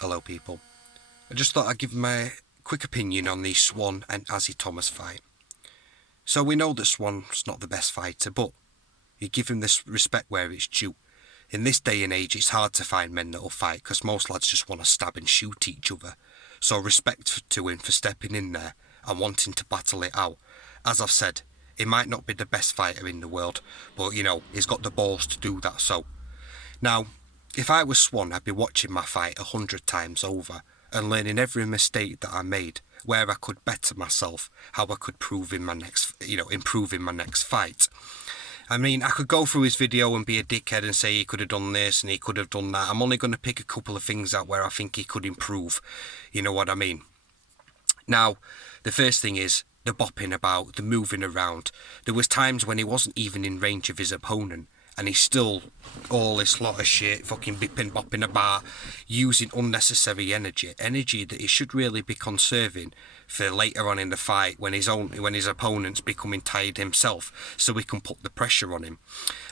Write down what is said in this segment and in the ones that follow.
Hello people. I just thought I'd give my quick opinion on the Swan and Azi Thomas fight. So we know that Swan's not the best fighter, but you give him this respect where it's due. In this day and age, it's hard to find men that'll fight because most lads just want to stab and shoot each other. So respect to him for stepping in there and wanting to battle it out. As I've said, he might not be the best fighter in the world, but he's got the balls to do that. So now, if I was Swan, I'd be watching my fight 100 times over and learning every mistake that I made, where I could better myself, how I could improve in my next fight. I mean, I could go through his video and be a dickhead and say he could have done this and he could have done that. I'm only going to pick a couple of things out where I think he could improve. You know what I mean? Now, the first thing is the bopping about, the moving around. There was times when he wasn't even in range of his opponent, and he's still all this lot of shit, fucking bipping, bopping about, using unnecessary energy that he should really be conserving for later on in the fight when his opponent's becoming tired himself, so he can put the pressure on him.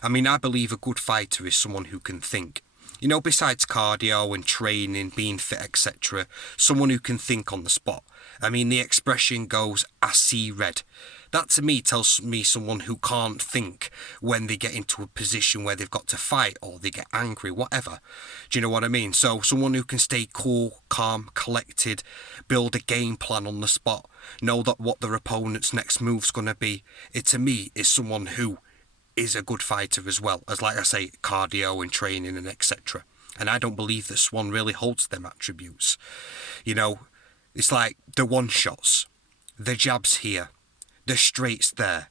I mean, I believe a good fighter is someone who can think. Besides cardio and training, being fit, etc., someone who can think on the spot. I mean, the expression goes, "I see red." That to me tells me someone who can't think when they get into a position where they've got to fight or they get angry, whatever. Do you know what I mean? So someone who can stay cool, calm, collected, build a game plan on the spot, know that what their opponent's next move's going to be. It to me is someone who is a good fighter as well as, like I say, cardio and training and etc. And I don't believe that Swan really holds them attributes. It's like the one shots, the jabs here, the straights there,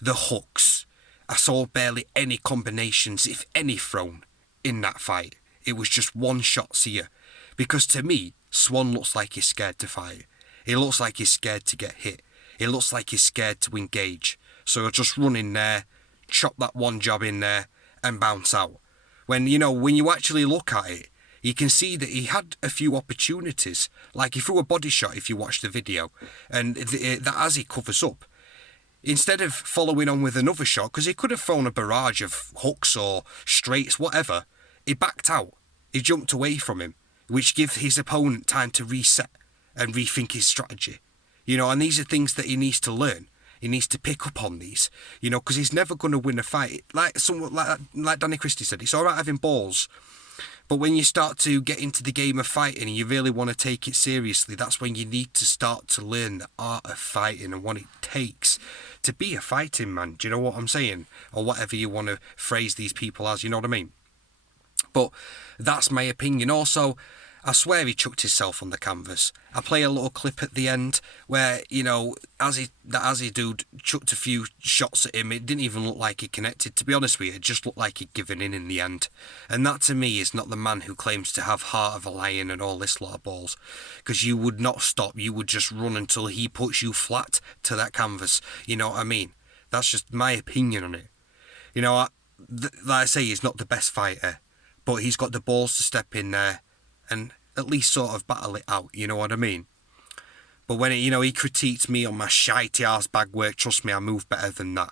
the hooks. I saw barely any combinations, if any, thrown in that fight. It was just one shots here. Because to me, Swan looks like he's scared to fight. He looks like he's scared to get hit. He looks like he's scared to engage. So he'll just run in there, chop that one jab in there, and bounce out. When you actually look at it, you can see that he had a few opportunities. Like he threw a body shot if you watch the video, and that as he covers up. Instead of following on with another shot, because he could have thrown a barrage of hooks or straights, whatever, he backed out. He jumped away from him, which gives his opponent time to reset and rethink his strategy. And these are things that he needs to learn. He needs to pick up on these, because he's never going to win a fight. Like Danny Christie said, it's all right having balls, but when you start to get into the game of fighting and you really want to take it seriously, that's when you need to start to learn the art of fighting and what it takes to be a fighting man. Do you know what I'm saying? Or whatever you want to phrase these people as, you know what I mean? But that's my opinion. Also, I swear he chucked himself on the canvas. I play a little clip at the end where, that Azi dude chucked a few shots at him. It didn't even look like he connected. To be honest with you, it just looked like he'd given in the end. And that to me is not the man who claims to have heart of a lion and all this lot of balls. Because you would not stop. You would just run until he puts you flat to that canvas. You know what I mean? That's just my opinion on it. Like I say, he's not the best fighter, but he's got the balls to step in there and at least sort of battle it out, you know what I mean? But when he critiqued me on my shitey ass bag work, trust me, I move better than that.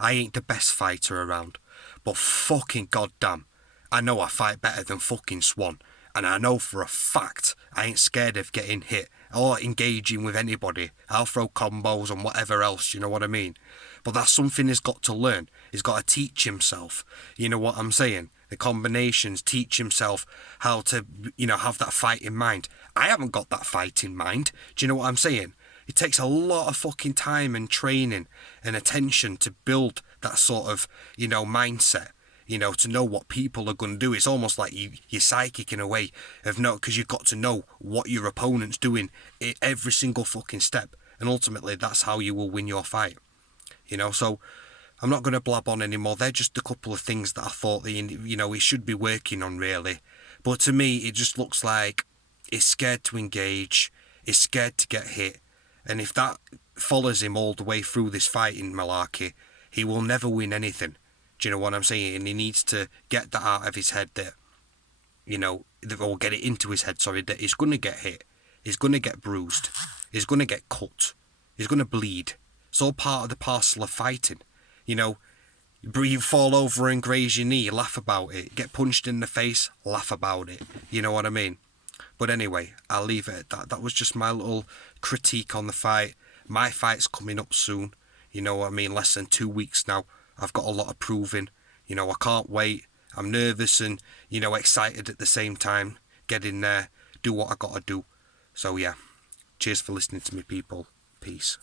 I ain't the best fighter around, but fucking goddamn, I know I fight better than fucking Swan, and I know for a fact I ain't scared of getting hit or engaging with anybody. I'll throw combos and whatever else, you know what I mean? But that's something he's got to learn. He's got to teach himself, you know what I'm saying? The combinations, teach himself how to, have that fight in mind. I haven't got that fight in mind. Do you know what I'm saying? It takes a lot of fucking time and training and attention to build that sort of, mindset, to know what people are going to do. It's almost like you're psychic in a way of because you've got to know what your opponent's doing at every single fucking step. And ultimately, that's how you will win your fight. So I'm not going to blab on anymore. They're just a couple of things that I thought he should be working on, really. But to me, it just looks like he's scared to engage, he's scared to get hit. And if that follows him all the way through this fighting malarkey, he will never win anything. Do you know what I'm saying? And he needs to get that out of his head that, or get it into his head, that he's going to get hit, he's going to get bruised, he's going to get cut, he's going to bleed. It's all part of the parcel of fighting. You fall over and graze your knee, laugh about it. Get punched in the face, laugh about it. You know what I mean? But anyway, I'll leave it at that. That was just my little critique on the fight. My fight's coming up soon. You know what I mean? Less than 2 weeks now. I've got a lot of proving. You know, I can't wait. I'm nervous and, you know, excited at the same time. Get in there, do what I gotta do. So yeah, cheers for listening to me, people. Peace.